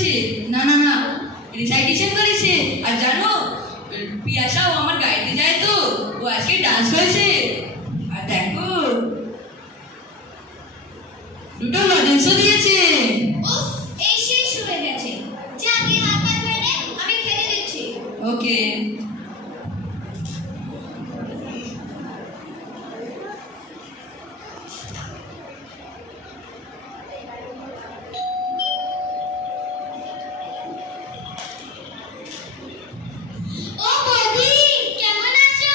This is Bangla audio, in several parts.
করেছে। না না না, রিসাইটেশন করেছে। আর জানো, পিয়াসাও আমার গাইতে যায় তো, ও আজকে ডান্স করেছে। আর দেখো, দুটো লজেন্সও দিয়েছে। উফ, এই শেষ হয়ে গেছে। যা গিয়ে হাত পা ধুয়ে নে, আমি খেতে দিচ্ছি। ওকে। ও বৌদি, কেমন আছো?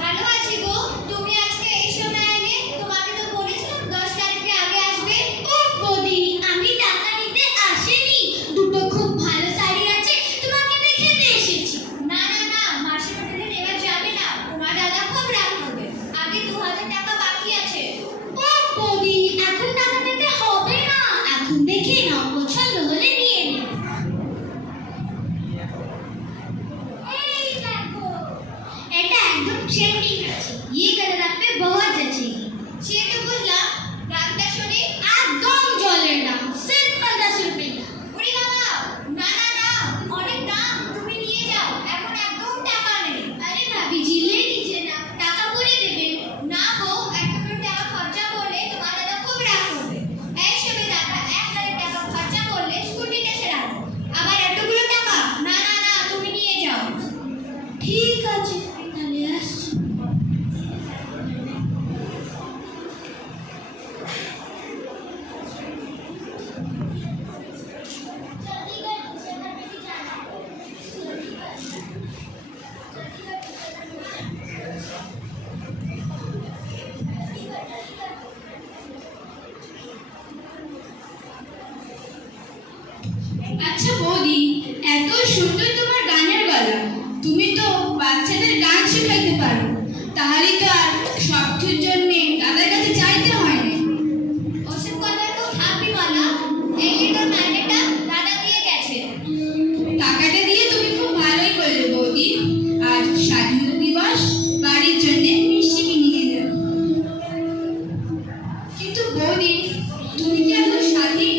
ভালো আছি গো। তুমি আজকে এই সময় এলে? তোমাকে তো বলেছিলাম 10 তারিখে আগে আসবে। ও বৌদি, আমি টাকা নিতে আসিনি। দুটো খুব ভালো শাড়ি আছে, তোমাকে দেখাতে এসেছি। না না না, মাসে পেটে নেওয়া যাবে না, তোমার দাদা খুব রাগ করবে। আগে 2000 টাকা বাকি আছে। ও বৌদি, এখন টাকা দিতে হবে না, এখন দেখে নাও, পছন্দ হলে নিয়ে নিও। এই দেখো, এটা একদম ট্রেন্ডিং আছে। ये कलर आप पे बहुत जचेगी। সে তো বুঝলাম, দামটা শুনি একদম জলের দাম, সির্ফ 1500 रुपए। ওরে বাবা, না না না, অনেক দাম, তুমি নিয়ে যাও, এখন একদম টাকা নেই। আরে ভাবি জি, ले लीजिए ना, টাকা পরে দেবেন। না গো, এতগুলো টাকা খরচা করলে তোমার দাদা খুব রাগ করবে। এই সবে দাদা 1000 টাকা খরচা করলে স্কুটিটা সেরাবো, আবার এতগুলো টাকা? না না না, তুমি নিয়ে যাও। ঠিক আছে, তাহলে আসছি। আচ্ছা বৌদি, এত সুন্দর তোমার গানের গলা, তুমি তো বাচ্চাদের গান শেখাইতে পারো, তাহলে তো আর সবকিছুর জন্য দাদার কাছে চাইতে হয় না। ওসব কথা তো থাকবি বলা, এই লিটার মাইনেটা দাদা দিয়ে গেছে। টাকাটা দিয়ে তুমি খুব ভালোই করলে বৌদি। আর স্বাধীনতা দিবস বাড়ির জন্য মিষ্টি কিনে দেব। কিন্তু বৌদি, তুমি কি এখন স্বাধীন?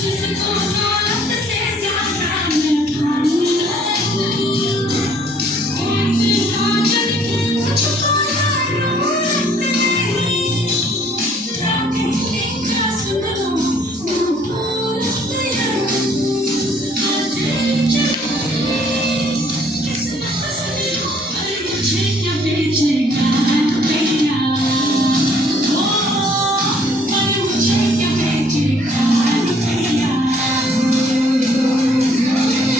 जिसको